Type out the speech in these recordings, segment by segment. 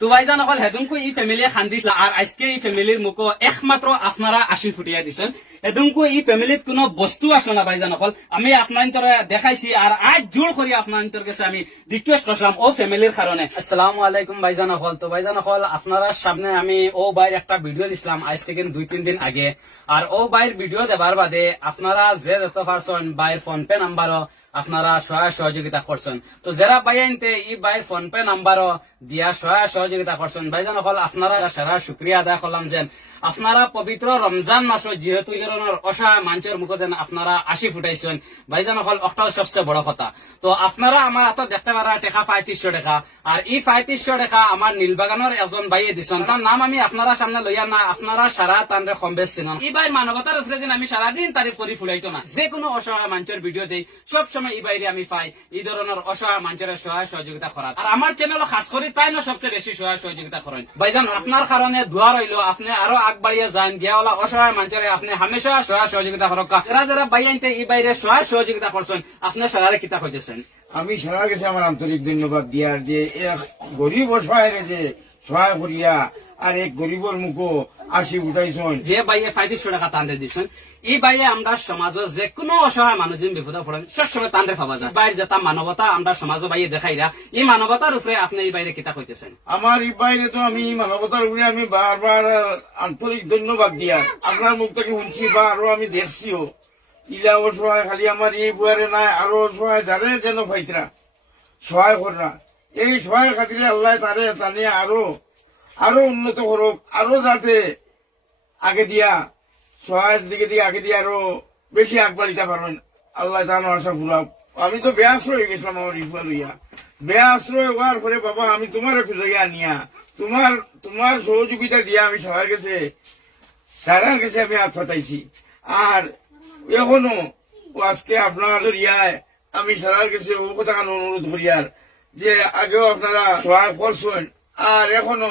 তো ভাইজান অকল হেদুমকো ই ফ্যামিলি খান্দিছিল আর আজকে এই ফ্যামিলির মুখো একমাত্র আপনারা আশি ফুটিয়া দিছেন। হেদুমকো ই ফ্যামিলিত কোনো বস্তু আসলো না ভাইজান অকল, আমি আপনার দেখাইছি আর আজ জোর করি আপনার কাছে আমি রিকোয়েস্ট করলাম ও ফ্যামিলির কারণে। আসসালামু আলাইকুম ভাইজান অকল। তো ভাইজান অকল আপনারা সামনে আমি ও বাইর একটা ভিডিও দিছিলাম আজ থেকে 2-3 দিন আগে। আর ও বাইর ভিডিও দেবার বাদে আপনারা যে যত পারছেন বাইর ফোন পে নাম্বারও আপনারা সহযোগিতা করছেন। তো যারা বাইনতে ই বাইর ফোন পে নাম্বারও দিয়া সহযোগিতা করছেন ভাইজান অকল আপনারা সারা শুক্রিয়া আদায় করলাম। যেন আপনারা পবিত্র রমজান মাসে যেহেতু এই ধরনের অসহায় মানুষের মুখে যেন আপনারা আশি ফুটাইছেন ভাইজান অকল অকটাল সবচেয়ে বড় কথা। তো আপনারা আমার হাতে দেখতে পারা টাকা 3500 টাকা, আর এই 3500 টাকা আমার নীলবাগানের একজন ভাইয়ে দিচ্ছেন, তার নাম আমি আপনারা সামনে লইয়া না, আপনারা সারা তানরে কম বেশ চিনেন। এই ভাই মানবতার উপরে যেন আমি সারাদিন তারিফ করি ফুলাইতো না, যে কোনো অসহায় মানুষের ভিডিও দেই সবসময় এই বাইরে আমি পাই এই ধরনের অসহায় মানুষের সহায় সহযোগিতা করার। আর আমার চ্যানেল খাস করি তাই না সবচেয়ে বেশি সহায় সহযোগিতা করেন ভাইজান। আপনার কারণে দোয়া রইল, আপনি আরো আগ বাড়িয়ে যান, গিয়াওয়ালা অসহায় মানুষের আপনি হামেশা সহায় সহযোগিতা করক। যারা যারা বাইয়াইতে এই বাইরে সহায় সহযোগিতা করছেন আপনার সারারে কিতা হইতেছেন, আমি সারা গেছে আমার আন্তরিক ধন্যবাদ দিয়ার যে এক গরিব অসহায় যে সহায় করিয়া আর এক গরিবর মুখো আশি উঠাইছেন। যে বাইয়ে 3500 টাকা টানতে দিচ্ছেন এই বাইরে আমরা সমাজে যে কোনো অসহায় মানুষ বিপদে পড়েন সবসময় টানতে পাওয়া যায়। বাইরে যেটা মানবতা আমরা সমাজে বাইরে দেখাইরা এই মানবতার উপরে আপনি এই বাইরে কিতা কইতেছেন। আমার এই বাইরে তো আমি মানবতার উপরে আমি বারবার আন্তরিক ধন্যবাদ দিয়া আপনার মুখ থেকে শুনছি বা আরো আমি দেখছিও ইলা অসহায় খালি আমার এই বুয়ারে নাই, আরো অসহায় যারে যেন ভাইতরা সহায় করা এই সহায়ের খাতিরে আল্লাহ তারে টানিয়ে আরো উন্নত করুক, আরো যাতে আগে দিয়া সহায়ের দিকে দিয়ে আগে দিয়ে আরো বেশি আগবাড়িতে পারবেন আল্লাহ তার আশা ফুরাক। আমি তো বেআশ্রয় হয়ে গেছিলাম আমার ইফা লইয়া, বেআশ্রয় হওয়ার পরে বাবা আমি তোমার লইয়া আনিয়া তোমার সহযোগিতা দিয়া আমি সবার কাছে আমি হাত ফাটাইছি। আর এখনো আজকে আপনার জরিয়ায় আমি সবার কাছে ও কথা অনুরোধ করি আর যে আগেও আপনারা সহায় করছেন আর এখনো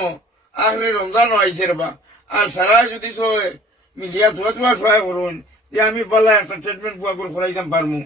আসলে রমজান হয়েছে বা আর সারা যদি মিলিয়া ধোয়া সহায় করুন যে আমি বলা একটা ট্রিটমেন্ট পুয়া করে খোলাইতাম পারবো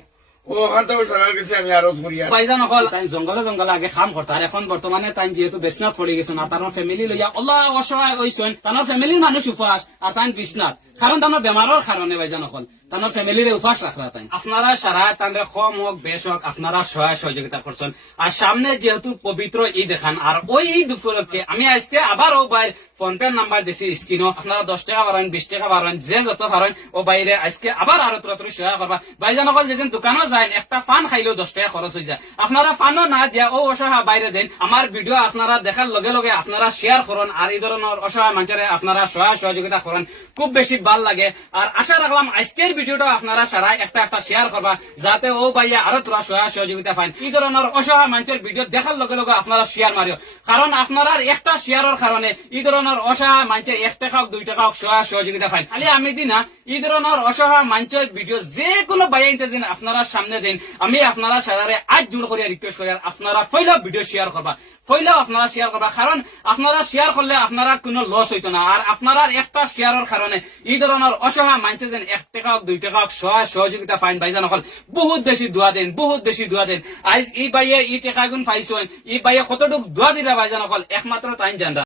ওখান থেকে সবার কাছে আমি আরো করি। ভাইজান অকল তাই জঙ্গলে জঙ্গলে আগে কাম করতে, আর এখন বর্তমানে তাই যেহেতু বেসনাথ পড়ে গেছেন আর তার ফ্যামিলি লইয়া আল্লাহ অসহায় হয়েছেন, তার ফ্যামিলির মানুষ উপাস আর তাই বিসনাথ কারণ তার বেমারের কারণে ভাইজান অকল তার ফ্যামিলির উপাস রাখা তাই আপনারা সারা তাদের কম হোক বেশ হোক আপনারা সহায় সহযোগিতা করছেন। আর সামনে যেহেতু পবিত্র ঈদ দেখান আর ওই ঈদ উপলক্ষে আমি আজকে আবার ও ভাই ফোন পে নাম্বার দিছি স্ক্রিনও, আপনারা 10 টাকা পারেন 20 টাকা পারেন যে যত পারেন ও বাইরে আজকে আবার আরো তরতরি সহায় করবা। ভাইজান অকল যেদিন দোকানও যায় একটা ফান খাইলেও 10 টাকা খরচ হয়ে যায়, আপনারা ফানও না দিয়া ও অসহায় বাইরে দেন। আমার ভিডিও আপনারা দেখার লগে লগে আপনারা শেয়ার করুন আর এই ধরনের অসহায় মানুষের আপনারা সহায় সহযোগিতা করেন, খুব বেশি ভাল লাগে। আর আশা রাখলাম আজকের ভিডিওটা আপনারা সারা একটা শেয়ার করবা যাতে ও ভাইয়া আরো তোরা সহায় সহযোগিতা পান। এই ধরনের অসহায় মানুষের ভিডিও দেখার লগে লগে আপনারা শেয়ার মারিও, কারণ আপনারা একটা শেয়ারের কারণে এই ধরনের অসহায় মানুষের 1 টাকা হোক 2 টাকা হোক সহায় সহযোগিতা পান। খালি আমি দিনা এই ধরনের অসহায় মানুষের ভিডিও যে কোনো বাইতে দিন আপনারা সামনে দিন, আমি আপনারা সারারে আজ জোর করিয়া রিকোয়েস্ট করি আপনারা পয়লা ভিডিও শেয়ার করবা, পয়লা আপনারা শেয়ার করবা, কারণ আপনারা শেয়ার করলে আপনারা কোনো লস হইতো না। আর আপনারা একটা শেয়ারের কারণে এই ধরনের অসহায় মানুষের যেন 1 টাকা হোক 2 টাকা হোক সহায় সহযোগিতা পাইন ভাইজান অকল বহুত বেশি দোয়া দেন, বহুত বেশি দোয়া দেন। আজ এই বাইয়ে এই টাকা গুণ পাইছেন, এই বাইয়ে কতটুকু দোয়া দিলা ভাইজান অকল একমাত্র তাই জানরা।